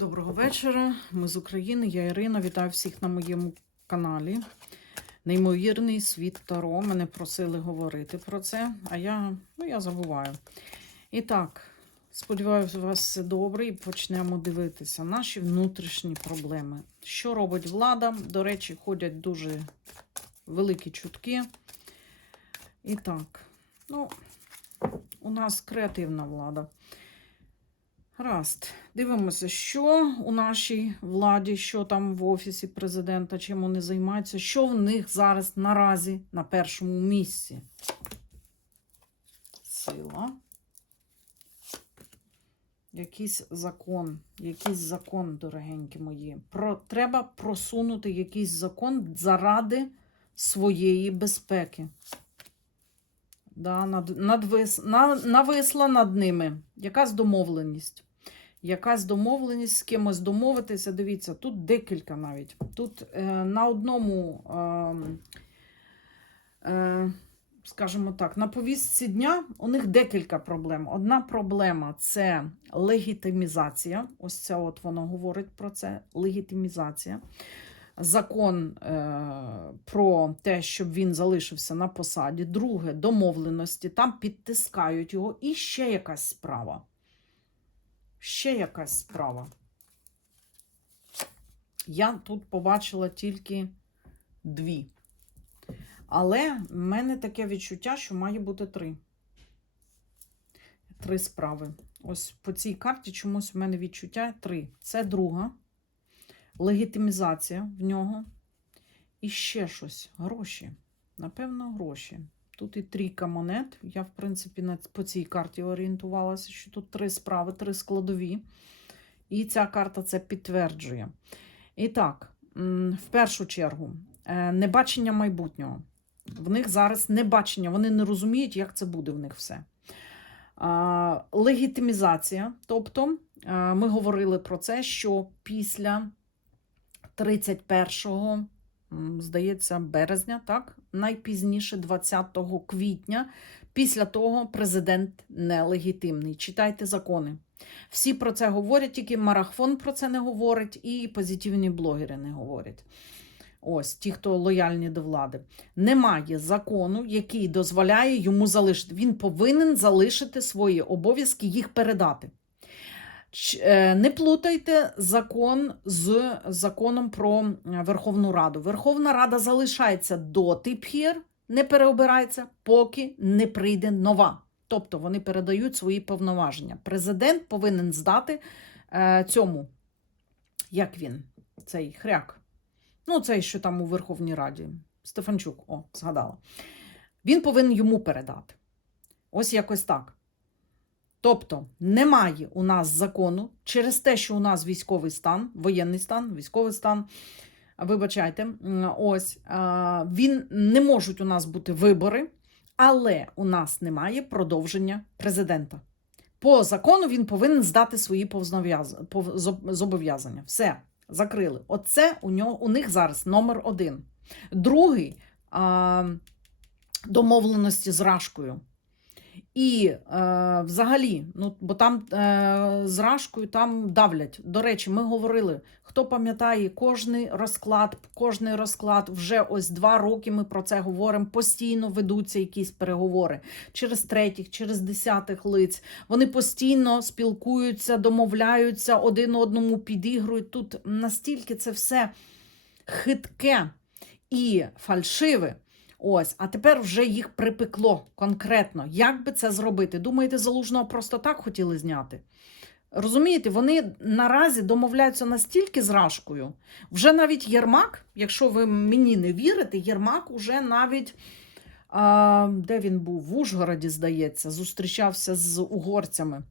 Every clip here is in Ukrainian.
Доброго вечора. Ми з України. Я Ірина. Вітаю всіх на моєму каналі. Неймовірний світ Таро. Мене просили говорити про це, а я, ну, я забуваю. І так, сподіваюся, у вас все добре і почнемо дивитися наші внутрішні проблеми. Що робить влада? До речі, ходять дуже великі чутки. І так, ну, у нас креативна влада. Гаразд. Дивимося, що у нашій владі, що там в офісі президента, чим вони займаються, що в них зараз наразі на першому місці. Сила. Якийсь закон, якийсь закон, дорогенькі мої. Про, треба просунути якийсь закон заради своєї безпеки. Да, над, надвис, на, нависла над ними якась домовленість. Якась домовленість з кимось домовитися. Дивіться, тут декілька навіть. Тут е, на одному, е, е, скажімо так, на повістці дня у них декілька проблем. Одна проблема це легітимізація. Ось це от воно говорить про це. Легітимізація. Закон е, про те, щоб він залишився на посаді. Друге домовленості. Там підтискають його. І ще якась справа. Ще якась справа. Я тут побачила тільки дві. Але в мене таке відчуття, що має бути три. Три справи. Ось по цій карті чомусь в мене відчуття три. Це друга. Легітимізація в нього. І ще щось. Гроші. Напевно, гроші. Тут і трійка монет. Я, в принципі, по цій карті орієнтувалася, що тут три справи, три складові. І ця карта це підтверджує. І так, в першу чергу, е, небачення майбутнього. В них зараз небачення, вони не розуміють, як це буде в них все. Легітимізація. Тобто, е, ми говорили про це, що після 31 м, здається, березня, так, найпізніше 20 квітня. Після того президент нелегітимний. Читайте закони. Всі про це говорять, тільки марафон про це не говорить, і позитивні блогери не говорять. Ось ті, хто лояльні до влади. Немає закону, який дозволяє йому залишити. Він повинен залишити свої обов'язки, їх передати. Е, Не плутайте закон з законом про Верховну Раду. Верховна Рада залишається доти пір, не переобирається, поки не прийде нова. Тобто вони передають свої повноваження. Президент повинен здати е, цьому, як він, цей хряк. Ну, цей, що там у Верховній Раді. Стефанчук, о, згадала. Він повинен йому передати. Ось якось так. Тобто немає у нас закону через те, що у нас військовий стан, воєнний стан, військовий стан. Вибачайте, ось він не можуть у нас бути вибори, але у нас немає продовження президента. По закону він повинен здати свої зобов'язання. Все, закрили. Оце у нього у них зараз номер один. Другий домовленості з Рашкою. І е, взагалі, ну, бо там е, з Рашкою там давлять. До речі, ми говорили, хто пам'ятає кожний розклад, кожний розклад, вже ось два роки ми про це говоримо. Постійно ведуться якісь переговори через третіх, через десятих лиць. Вони постійно спілкуються, домовляються, один одному підігрують. Тут настільки це все хитке і фальшиве. Ось, а тепер вже їх припекло конкретно. Як би це зробити? Думаєте, залужного просто так хотіли зняти? Розумієте, вони наразі домовляються настільки з Рашкою. Вже навіть Єрмак, якщо ви мені не вірите, Єрмак уже навіть. Де він був? В Ужгороді, здається, зустрічався з угорцями.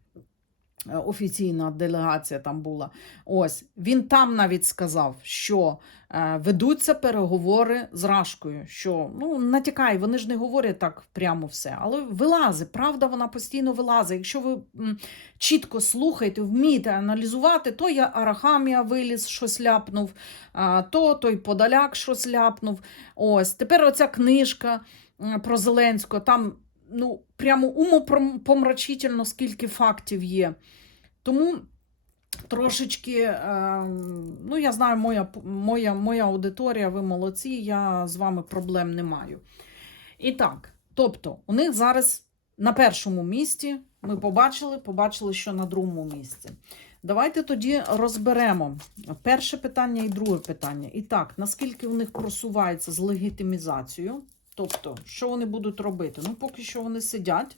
Е, Офіційна делегація там була. Ось він там навіть сказав, що е, ведуться переговори з Рашкою. Що ну натякай, вони ж не говорять так прямо все, але вилазить. Правда, вона постійно вилазить. Якщо ви чітко слухаєте, вмієте аналізувати, то я Арахамія виліз, щось ляпнув, то той Подаляк щось ляпнув. Ось тепер оця книжка про Зеленського. Там ну прямо умопомрачительно, скільки фактів є. Тому трошечки, е, ну, я знаю, моя, моя, моя аудиторія, ви молодці, я з вами проблем не маю. І так, тобто, у них зараз на першому місці ми побачили, побачили, що на другому місці. Давайте тоді розберемо перше питання і друге питання. І так, наскільки у них просувається з легітимізацією, тобто, що вони будуть робити? Ну, поки що вони сидять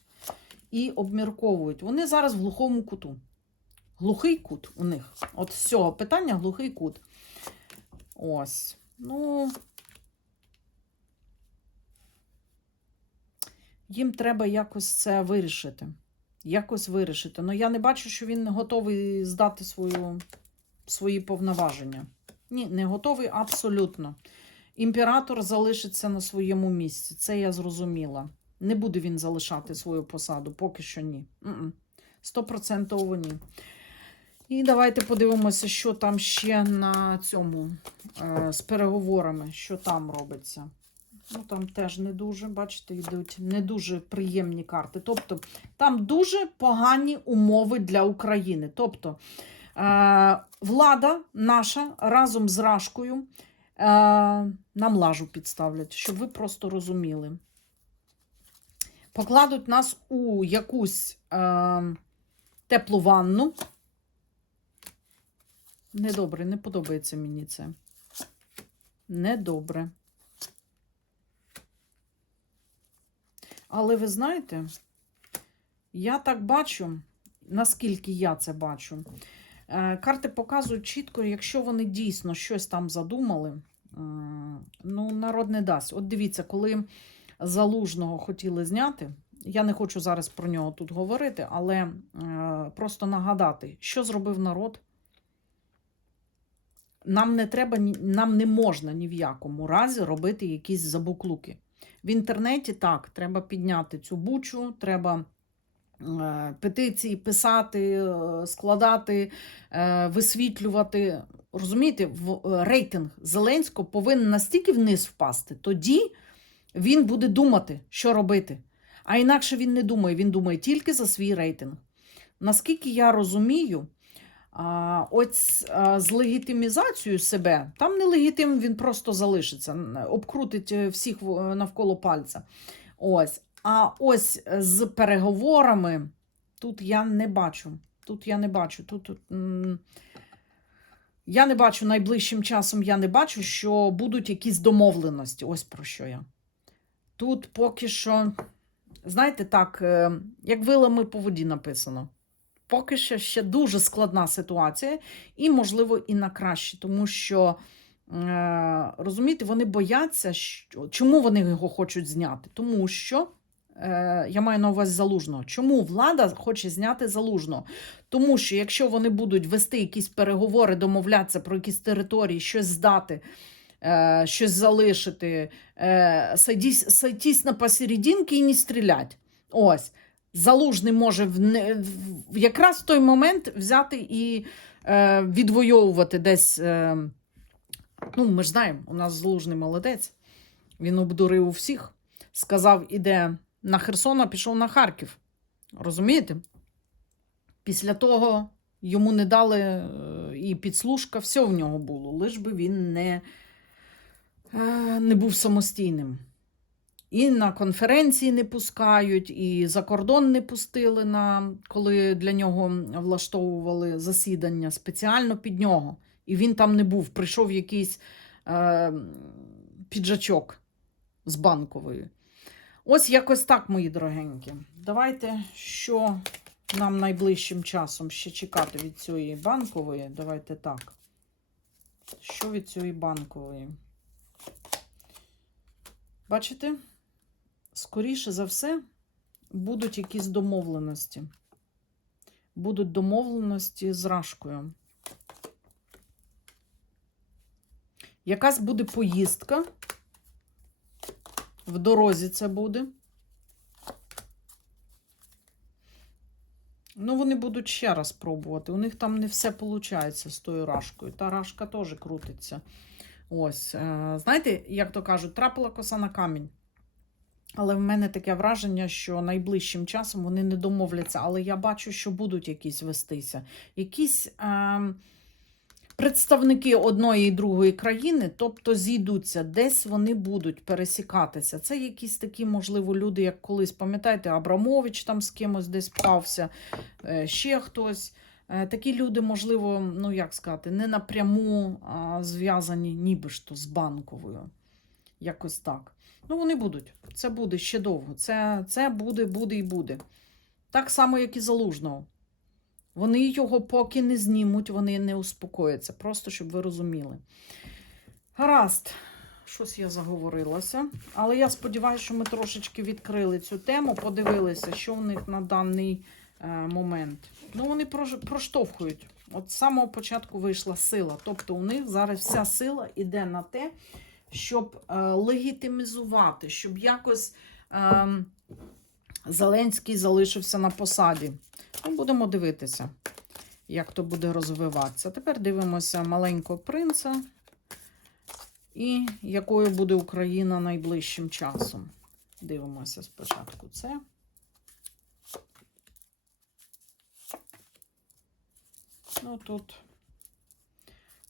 і обмірковують. Вони зараз в глухому куту. Глухий кут у них. От з цього питання глухий кут. Ось. Ну. Їм треба якось це вирішити. Якось вирішити. Ну, я не бачу, що він готовий здати свою, свої повноваження. Ні, не готовий абсолютно. Імператор залишиться на своєму місці. Це я зрозуміла. Не буде він залишати свою посаду, поки що ні. М-м. Стопроцентово ні. І давайте подивимося, що там ще на цьому е, з переговорами, що там робиться. Ну, там теж не дуже, бачите, йдуть не дуже приємні карти. Тобто, там дуже погані умови для України. Тобто, е, влада наша разом з Рашкою нам лажу підставлять, щоб ви просто розуміли. Покладуть нас у якусь е, теплу ванну. Недобре, не подобається мені це. Недобре. Але ви знаєте, я так бачу, наскільки я це бачу. Е, Карти показують чітко, якщо вони дійсно щось там задумали, е, ну, народ не дасть. От дивіться, коли залужного хотіли зняти, я не хочу зараз про нього тут говорити, але е, просто нагадати, що зробив народ. Нам не треба, нам не можна ні в якому разі робити якісь забуклуки. В інтернеті так, треба підняти цю бучу, треба е, петиції писати, е, складати, е, висвітлювати. Розумієте, е, рейтинг Зеленського повинен настільки вниз впасти, тоді він буде думати, що робити. А інакше він не думає, він думає тільки за свій рейтинг. Наскільки я розумію, ось з легітимізацією себе, там не легітим, він просто залишиться, обкрутить е, всіх е, навколо пальця. Ось. А ось з переговорами тут я не бачу. Тут я не бачу. Тут, тут, я не бачу найближчим часом, я не бачу, що будуть якісь домовленості. Ось про що я. Тут поки що, знаєте, так, е, як вилами по воді написано. Поки що ще дуже складна ситуація, і, можливо, і на краще, тому що, е, розумієте, вони бояться, що... чому вони його хочуть зняти? Тому що, е, я маю на увазі залужного. Чому влада хоче зняти залужного? Тому що якщо вони будуть вести якісь переговори, домовлятися про якісь території, щось здати, е, щось залишити, е, садись, садись на посерединки і не стрілять. Ось. Залужний може в, в якраз в той момент взяти і е, відвоювати десь. Е, ну, ми ж знаємо, у нас залужний молодець. Він обдурив у всіх. Сказав, іде на Херсон, а пішов на Харків. Розумієте? Після того йому не дали е, і підслужка, все в нього було, лиш би він не, е, не був самостійним. І на конференції не пускають, і за кордон не пустили, на, коли для нього влаштовували засідання спеціально під нього. І він там не був. Прийшов якийсь е, піджачок з банкової. Ось якось так, мої дорогенькі. Давайте, що нам найближчим часом ще чекати від цієї банкової. Давайте так. Що від цієї банкової? Бачите? Скоріше за все, будуть якісь домовленості. Будуть домовленості з Рашкою. Якась буде поїздка. В дорозі це буде. Ну, вони будуть ще раз пробувати. У них там не все виходить з тою рашкою. Та рашка теж крутиться. Ось. е, Знаєте, як то кажуть, трапила коса на камінь. Але в мене таке враження, що найближчим часом вони не домовляться. Але я бачу, що будуть якісь вестися. Якісь е, представники одної і другої країни, тобто зійдуться, десь вони будуть пересікатися. Це якісь такі, можливо, люди, як колись, пам'ятаєте, Абрамович там з кимось десь пхався, е, ще хтось. Е, Такі люди, можливо, ну як сказати, не напряму а зв'язані ніби ж то з банковою. Якось так. Ну, вони будуть. Це буде ще довго. Це, це буде, буде і буде. Так само, як і залужного. Вони його поки не знімуть, вони не успокояться. Просто щоб ви розуміли. Гаразд, щось я заговорилася. Але я сподіваюся, що ми трошечки відкрили цю тему, подивилися, що в них на даний е, момент. Ну, вони проштовхують. От з самого початку вийшла сила. Тобто у них зараз вся сила йде на те, щоб е, легітимізувати, щоб якось е, Зеленський залишився на посаді. Ну, будемо дивитися, як то буде розвиватися. Тепер дивимося маленького принца і якою буде Україна найближчим часом. Дивимося спочатку це. Ну тут.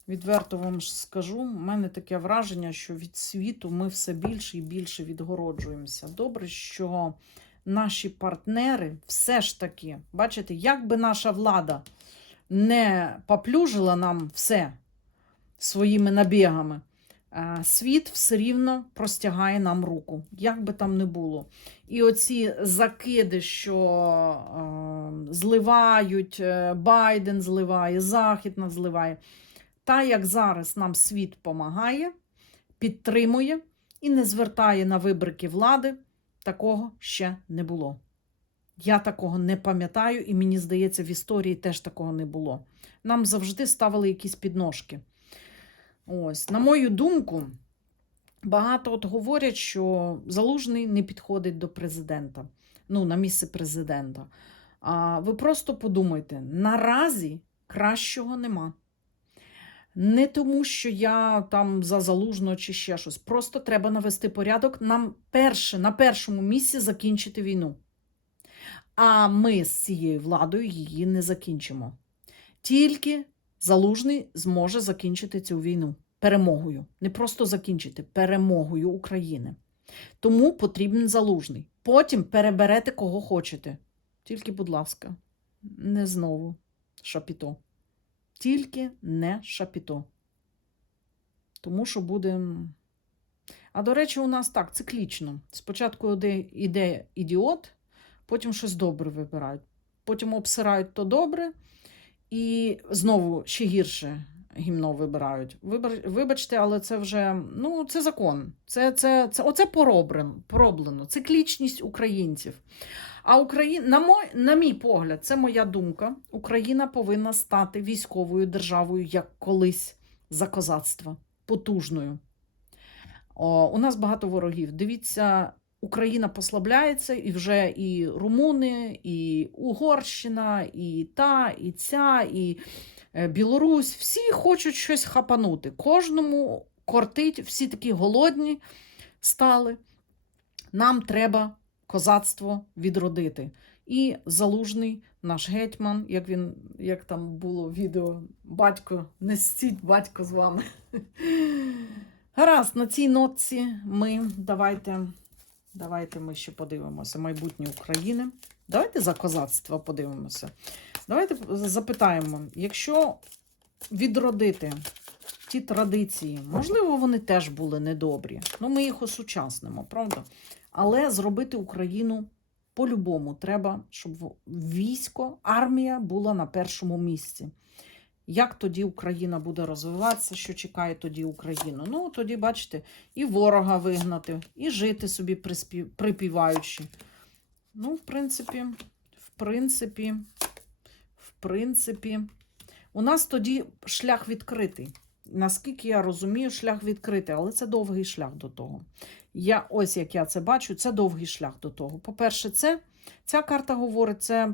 Відверто вам скажу, у мене таке враження, що від світу ми все більше і більше відгороджуємося. Добре, що наші партнери все ж таки, бачите, як би наша влада не поплюжила нам все своїми набігами, е, світ все рівно простягає нам руку, як би там не було. І оці закиди, що е, зливають, е, Байден зливає, Захід нас зливає. Та, як зараз нам світ помагає, підтримує і не звертає на вибрики влади, такого ще не було. Я такого не пам'ятаю, і мені здається, в історії теж такого не було. Нам завжди ставили якісь підножки. Ось, на мою думку, багато от говорять, що залужний не підходить до президента, ну, на місце президента. А ви просто подумайте: наразі кращого нема. Не тому, що я там за залужно чи ще щось. Просто треба навести порядок. Нам перше, на першому місці закінчити війну. А ми з цією владою її не закінчимо. Тільки залужний зможе закінчити цю війну перемогою. Не просто закінчити перемогою України. Тому потрібен залужний. Потім переберете кого хочете. Тільки, будь ласка, не знову шапіто. Тільки не шапіто. Тому що буде. А до речі, у нас так циклічно. Спочатку іде ідіот, потім щось добре вибирають. Потім обсирають то добре, і знову ще гірше гімно вибирають. Вибачте, але це вже ну, це закон. Це, це, це, Оце пороблено, пороблено. Циклічність українців. А Україна, на, мой, на мій погляд, це моя думка. Україна повинна стати військовою державою, як колись за козацтва, потужною. О, у нас багато ворогів. Дивіться, Україна послабляється, і вже і румуни, і Угорщина, і та, і ця, і е, Білорусь. Всі хочуть щось хапанути. Кожному кортить, всі такі голодні стали. Нам треба козацтво відродити. І залужний наш гетьман, як він, як там було відео, батько, не стіть, батько з вами. Гаразд, на цій нотці ми давайте, давайте ми ще подивимося майбутнє України. Давайте за козацтво подивимося. Давайте запитаємо, якщо відродити ті традиції, можливо, вони теж були недобрі. Ну, ми їх осучаснимо, правда? Але зробити Україну по-любому треба, щоб військо, армія була на першому місці. Як тоді Україна буде розвиватися, що чекає тоді Україну? Ну, тоді, бачите, і ворога вигнати, і жити собі припіваючи. Ну, в принципі, в принципі, в принципі, у нас тоді шлях відкритий. Наскільки я розумію, шлях відкритий, але це довгий шлях до того. Я, Ось як я це бачу, це довгий шлях до того. По-перше, це, ця карта говорить, це,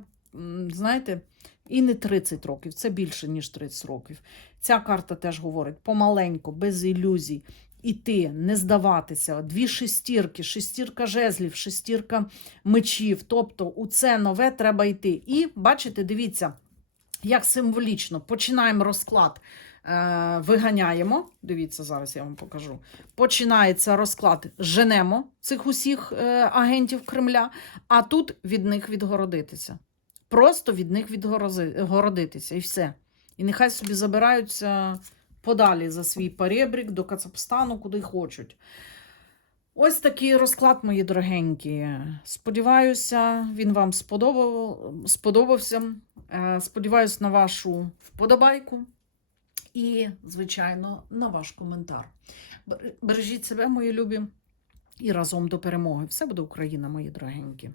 знаєте, і не 30 років, це більше, ніж 30 років. Ця карта теж говорить помаленьку, без ілюзій. іти, не здаватися. Дві шестірки, шестірка жезлів, шестірка мечів. Тобто у це нове треба йти. І бачите, дивіться, як символічно починаємо розклад. Е, Виганяємо. Дивіться, зараз я вам покажу. Починається розклад. Женемо цих усіх е, агентів Кремля, а тут від них відгородитися. Просто від них відгородитися і все. І нехай собі забираються подалі за свій перебрік до Кацапстану, куди хочуть. Ось такий розклад, мої дорогенькі. Сподіваюся, він вам сподобав, сподобався. Е, Сподіваюсь на вашу вподобайку і, звичайно, на ваш коментар. Бер- Бережіть себе, мої любі, і разом до перемоги. Все буде Україна, мої дорогенькі.